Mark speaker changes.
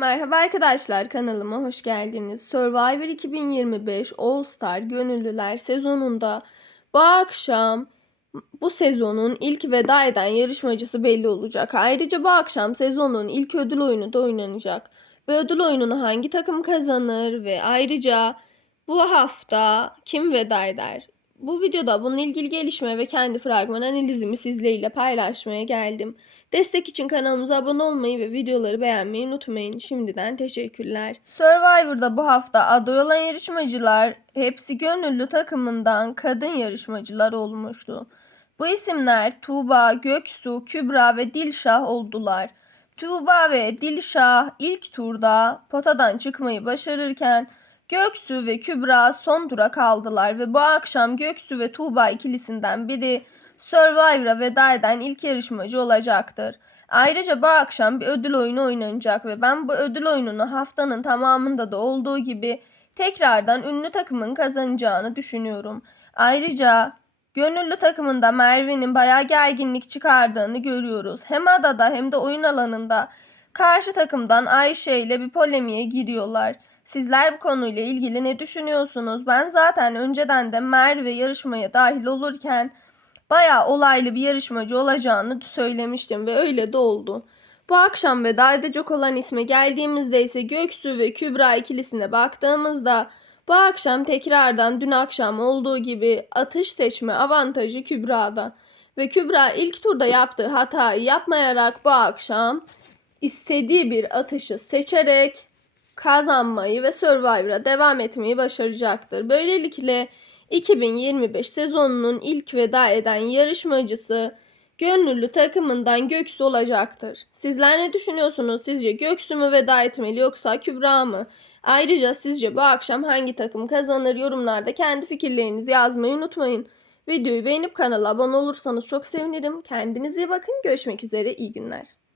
Speaker 1: Merhaba arkadaşlar kanalıma hoş geldiniz. Survivor 2025 All Star Gönüllüler sezonunda bu akşam bu sezonun ilk veda eden yarışmacısı belli olacak. Ayrıca bu akşam sezonun ilk ödül oyunu da oynanacak. Ve ödül oyununu hangi takım kazanır ve ayrıca bu hafta kim veda eder? Bu videoda bununla ilgili gelişme ve kendi fragman analizimi sizlerle paylaşmaya geldim. Destek için kanalımıza abone olmayı ve videoları beğenmeyi unutmayın. Şimdiden teşekkürler. Survivor'da bu hafta aday olan yarışmacılar hepsi gönüllü takımından kadın yarışmacılar olmuştu. Bu isimler Tuğba, Göksu, Kübra ve Dilşah oldular. Tuğba ve Dilşah ilk turda potadan çıkmayı başarırken Göksu ve Kübra son tura kaldılar ve bu akşam Göksu ve Tuğba ikilisinden biri Survivor'a veda eden ilk yarışmacı olacaktır. Ayrıca bu akşam bir ödül oyunu oynanacak ve ben bu ödül oyununu haftanın tamamında da olduğu gibi tekrardan ünlü takımın kazanacağını düşünüyorum. Ayrıca gönüllü takımında Merve'nin bayağı gerginlik çıkardığını görüyoruz. Hem adada hem de oyun alanında karşı takımdan Ayşe ile bir polemiğe giriyorlar. Sizler bu konuyla ilgili ne düşünüyorsunuz? Ben zaten önceden de Merve yarışmaya dahil olurken bayağı olaylı bir yarışmacı olacağını söylemiştim ve öyle de oldu. Bu akşam veda edecek olan isme geldiğimizde ise Göksu ve Kübra ikilisine baktığımızda bu akşam tekrardan dün akşam olduğu gibi atış seçme avantajı Kübra'da. Ve Kübra ilk turda yaptığı hatayı yapmayarak bu akşam istediği bir atışı seçerek kazanmayı ve Survivor'a devam etmeyi başaracaktır. Böylelikle 2025 sezonunun ilk veda eden yarışmacısı gönüllü takımından Göksu olacaktır. Sizler ne düşünüyorsunuz? Sizce Göksu mu veda etmeli yoksa Kübra mı? Ayrıca sizce bu akşam hangi takım kazanır? Yorumlarda kendi fikirlerinizi yazmayı unutmayın. Videoyu beğenip kanala abone olursanız çok sevinirim. Kendinize iyi bakın. Görüşmek üzere. İyi günler.